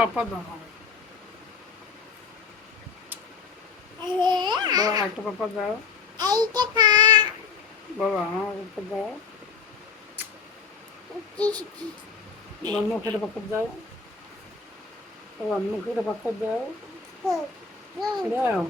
পাপা দাও বাবা, একটা পাপা দাও বাবা, আমার একটা দাও বাবা, মুখে একটা পাপা দাও বাবা, মুখে একটা পাপা দাও দাও দাও।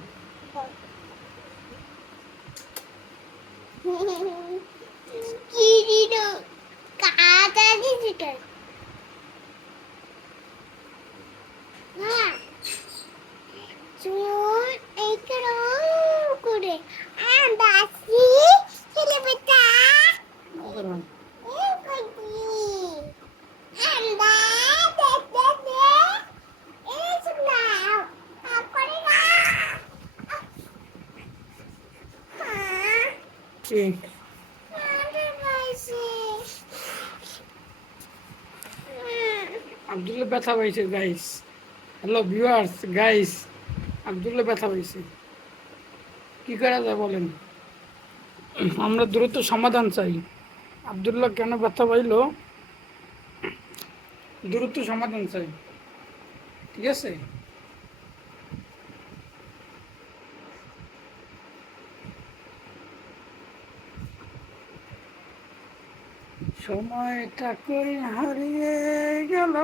কি আব্দুল্লাহ ব্যথা পাইছে guys. Hello viewers guys, Abdullah ব্যথা পাইছে, কি করা যায় বলেন? আমরা দ্রুত সমাধান চাই। আব্দুল্লাহ কেন ব্যথা পাইলো, দ্রুত সমাধান চাই, ঠিক আছে? সময়টা করে হারিয়ে গেল।